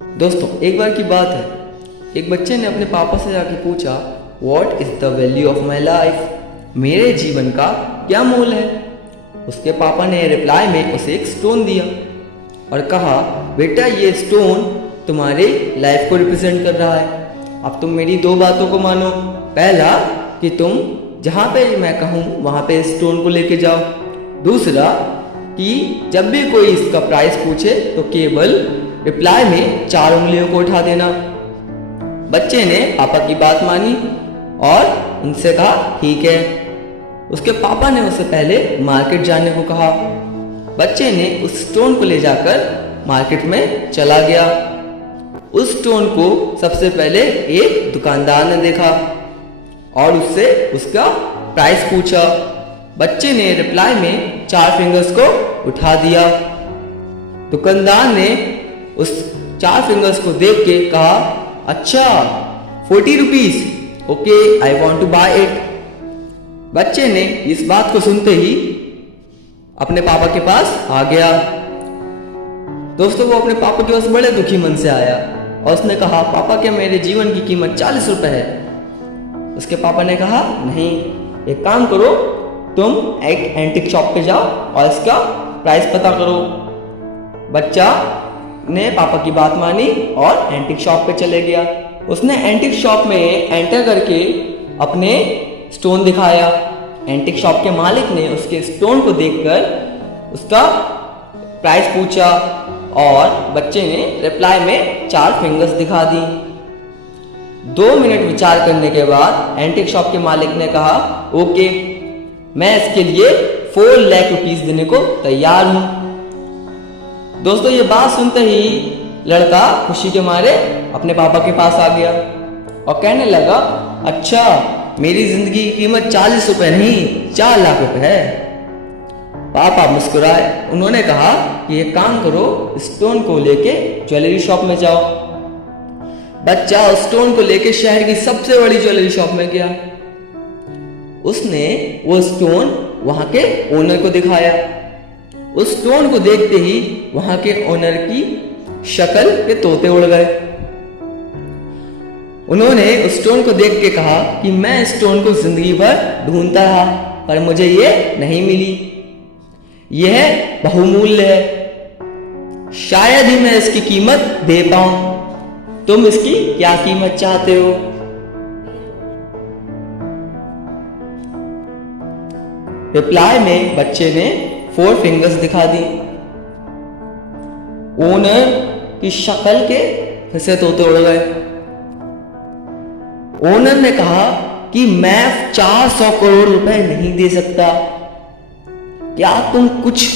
दोस्तों, एक बार की बात है, एक बच्चे ने अपने पापा से जाके पूछा, what is the value of my life? मेरे जीवन का क्या मोल है? उसके पापा ने रिप्लाई में उसे एक स्टोन दिया और कहा, बेटा ये स्टोन तुम्हारी लाइफ को रिप्रेजेंट कर रहा है। अब तुम मेरी दो बातों को मानो। पहला कि तुम जहाँ पे मैं कहूँ वहाँ पे स्टोन को लेके जाओ। दूसरा कि जब भी कोई इसका प्राइस पूछे तो केवल रिप्लाई में 4 उंगलियों को उठा देना। बच्चे ने पापा की बात मानी और उनसे कहा ठीक है। उसके पापा ने उसे पहले मार्केट जाने को कहा। बच्चे ने उस स्टोन को ले जाकर मार्केट में चला गया। उस स्टोन को सबसे पहले एक दुकानदार ने देखा और उससे उसका प्राइस पूछा। बच्चे ने रिप्लाई में 4 फिंगर्स को उठा दिया। दुकानदार ने उस 4 फिंगर्स को देख के कहा, अच्छा 40 rupees, okay I want to buy it. बच्चे ने इस बात को सुनते ही अपने पापा के पास आ गया। दोस्तों, वो अपने पापा के पास बड़े दुखी मन से आया और उसने कहा, पापा क्या मेरे जीवन की कीमत 40 रुपए है? उसके पापा ने कहा, नहीं, एक काम करो, तुम एक एंटिक शॉप पे जाओ और इसका प्राइस पता करो। बच्चा ने पापा की बात मानी और एंटिक शॉप पे चले गया। उसने एंटिक शॉप में एंटर करके अपने स्टोन दिखाया। एंटिक शॉप के मालिक ने उसके स्टोन को देखकर उसका प्राइस पूछा और बच्चे ने रिप्लाई में 4 फिंगर्स दिखा दी। 2 मिनट विचार करने के बाद एंटिक शॉप के मालिक ने कहा, ओके, मैं इसके लिए 4 लाख रुपीस देने को तैयार हूं। दोस्तों, ये बात सुनते ही लड़का खुशी के मारे अपने पापा के पास आ गया और कहने लगा, अच्छा मेरी जिंदगी की कीमत 40 रुपए नहीं 4 लाख रुपए है। पापा मुस्कुराए। उन्होंने कहा कि एक काम करो, स्टोन को लेके ज्वेलरी शॉप में जाओ। बच्चा उस स्टोन को लेके शहर की सबसे बड़ी ज्वेलरी शॉप में गया। उसने वो स्टोन वहां के ओनर को दिखाया। उस स्टोन को देखते ही वहां के ओनर की शक्ल पे तोते उड़ गए। उन्होंने उस स्टोन को देख के कहा कि मैं इस स्टोन को जिंदगी भर ढूंढता रहा पर मुझे ये नहीं मिली। यह बहुमूल्य है, शायद ही मैं इसकी कीमत दे पाऊं। तुम इसकी क्या कीमत चाहते हो? रिप्लाई में बच्चे ने 4 फिंगर्स दिखा दी। ओनर की शक्ल के फिर से तोते उड़ गए। ओनर ने कहा कि मैं 400 करोड़ रुपए नहीं दे सकता, क्या तुम कुछ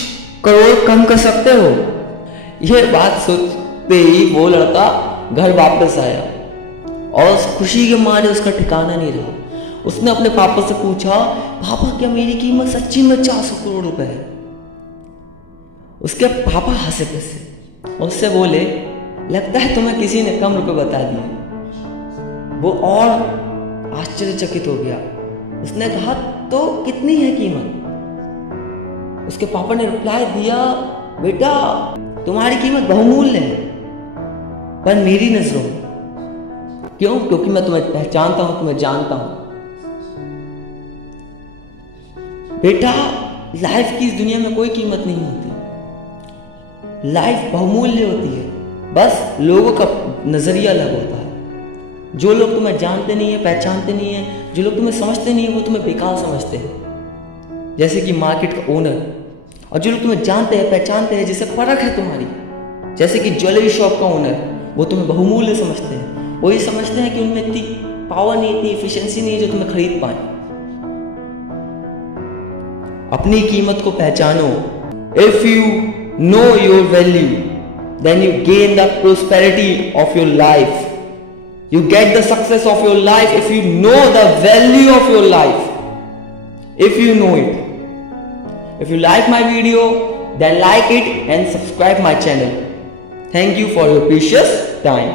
करोड़ कम कर सकते हो? यह बात सोचते ही वो लड़का घर वापस आया और उस खुशी के मारे उसका ठिकाना नहीं रहा। उसने अपने पापा से पूछा, पापा क्या मेरी कीमत सच्ची में 400 करोड़ रुपए है? उसके पापा हंसे फंसे उससे बोले, लगता है तुम्हें किसी ने कम रुपए बता दिए। वो और आश्चर्यचकित हो गया। उसने कहा, तो कितनी है कीमत? उसके पापा ने रिप्लाई दिया, बेटा तुम्हारी कीमत बहुमूल्य है पर मेरी नजरों में। क्यों? क्योंकि मैं तुम्हें पहचानता हूं, तुम्हें जानता हूं। बेटा, लाइफ की इस दुनिया में कोई कीमत नहीं होती। लाइफ बहुमूल्य होती है, बस लोगों का नजरिया अलग होता है। जो लोग तुम्हें जानते नहीं है, पहचानते नहीं है, जो लोग तुम्हें समझते नहीं है, वो तुम्हें बेकार समझते हैं, जैसे कि मार्केट का ओनर। और जो लोग तुम्हें जानते हैं, पहचानते हैं, जिसे परख है तुम्हारी, जैसे कि ज्वेलरी शॉप का ओनर, वो तुम्हें बहुमूल्य समझते हैं। वो ये समझते हैं कि उनमें इतनी पावर नहीं, इतनी एफिशिएंसी नहीं है जो तुम्हें खरीद पाए। अपनी कीमत को पहचानो। If you know your value, then you gain the prosperity of your life. You get the success of your life if you know the value of your life. If you know it. If you like my video, then like it and subscribe my channel. Thank you for your precious time.